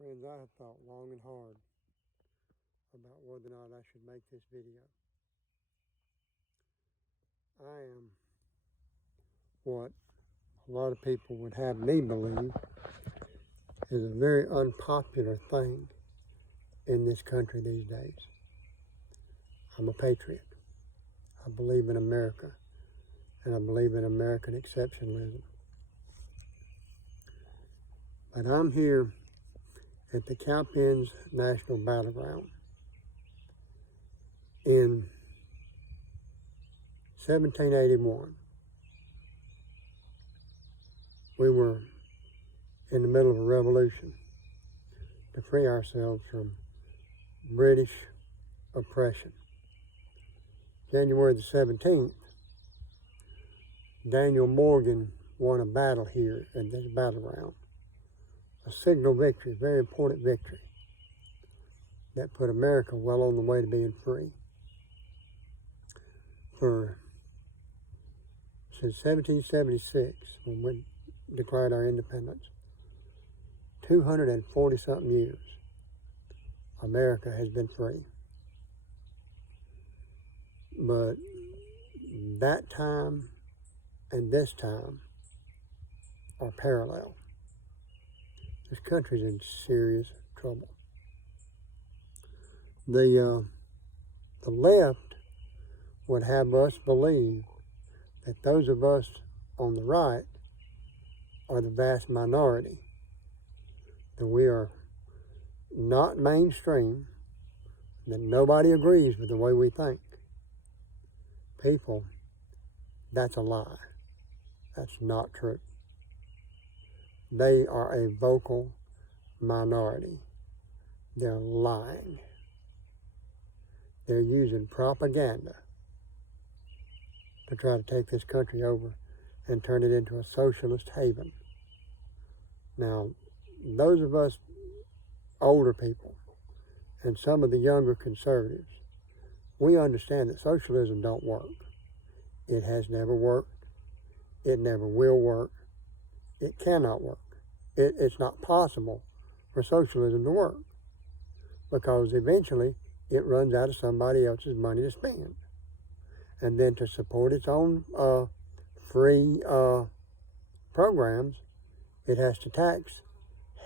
Friends, I have thought long and hard about whether or not I should make this video. I am what a lot of people would have me believe is a very unpopular thing in this country these days. I'm a patriot. I believe in America, and I believe in American exceptionalism. But I'm here at the Cowpens National Battleground in 1781. We were in the middle of a revolution to free ourselves from British oppression. January the 17th, Daniel Morgan won a battle here at this battleground. A signal victory, very important victory that put America well on the way to being free. Since 1776, when we declared our independence, 240 something years, America has been free. But that time and this time are parallel. This country's in serious trouble. The left would have us believe that those of us on the right are the vast minority, that we are not mainstream, that nobody agrees with the way we think. People, that's a lie. That's not true. They are a vocal minority. They're lying. They're using propaganda to try to take this country over and turn it into a socialist haven. Now, those of us older people and some of the younger conservatives, we understand that socialism don't work. It has never worked. It never will work. It cannot work. It's not possible for socialism to work because eventually it runs out of somebody else's money to spend. And then to support its own free programs, it has to tax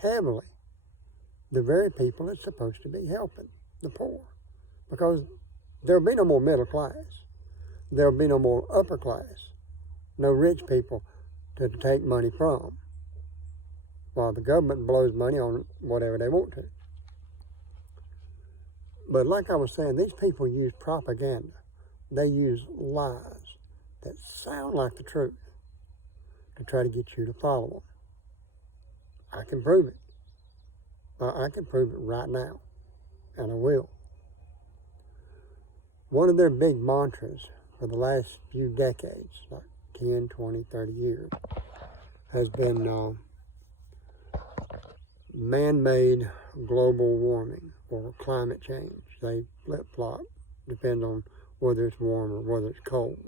heavily the very people it's supposed to be helping, the poor. Because there'll be no more middle class. There'll be no more upper class. No rich people to take money from, while the government blows money on whatever they want to. But like I was saying, these people use propaganda. They use lies that sound like the truth to try to get you to follow them. I can prove it. I can prove it right now, and I will. One of their big mantras for the last few decades, like 10, 20, 30 years, has been man-made global warming or climate change. They flip-flop, depend on whether it's warm or whether it's cold,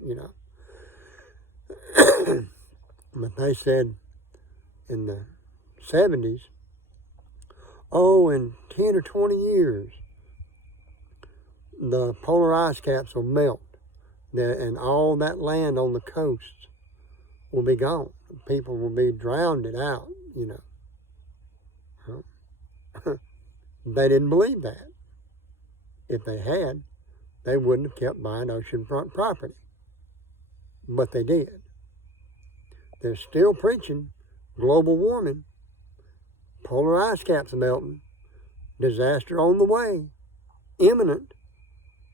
But they said in the 70s, in 10 or 20 years, the polar ice caps will melt, and all that land on the coast will be gone. People will be drowned out, They didn't believe that. If they had, they wouldn't have kept buying oceanfront property. But they did. They're still preaching global warming, polar ice caps melting, disaster on the way, imminent,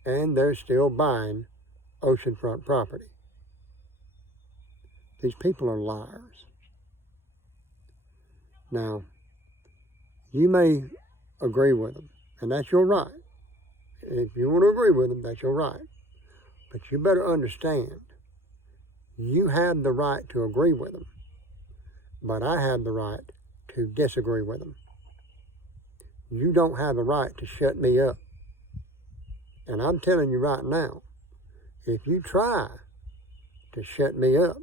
and they're still buying oceanfront property. These people are liars. Now, you may agree with them, and that's your right. If you want to agree with them, that's your right. But you better understand, you have the right to agree with them, but I have the right to disagree with them. You don't have the right to shut me up. And I'm telling you right now, if you try to shut me up,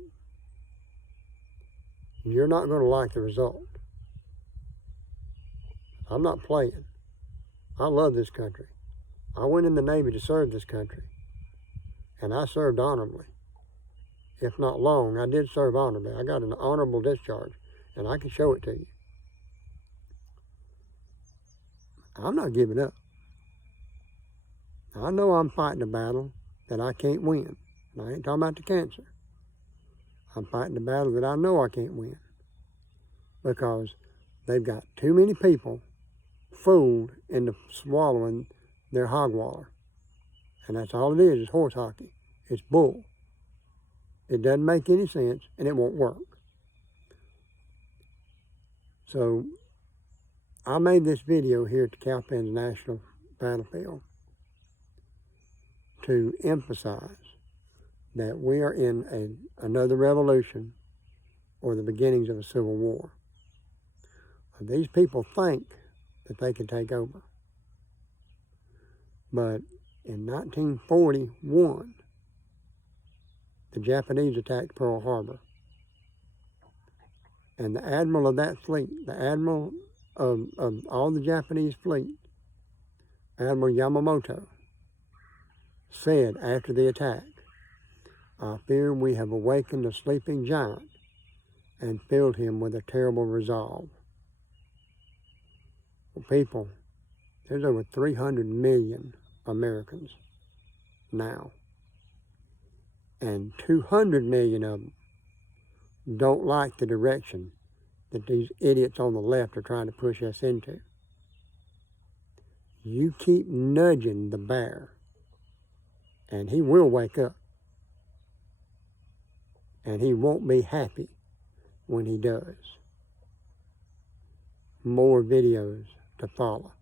you're not going to like the result. I'm not playing. I love this country. I went in the Navy to serve this country, and I served honorably. If not long, I did serve honorably. I got an honorable discharge, and I can show it to you. I'm not giving up. I know I'm fighting a battle that I can't win. And I ain't talking about the cancer. I'm fighting a battle that I know I can't win, because they've got too many people fooled into swallowing their hog water. And that's all it is horse hockey. It's bull. It doesn't make any sense, and it won't work. So I made this video here at the Cowpens National Battlefield to emphasize that we are in another revolution, or the beginnings of a civil war. These people think that they can take over. But in 1941, the Japanese attacked Pearl Harbor. And the admiral of that fleet, the admiral of all the Japanese fleet, Admiral Yamamoto, said after the attack, "I fear we have awakened a sleeping giant and filled him with a terrible resolve." Well, people, there's over 300 million Americans now. And 200 million of them don't like the direction that these idiots on the left are trying to push us into. You keep nudging the bear, and he will wake up. And he won't be happy when he does. More videos to follow.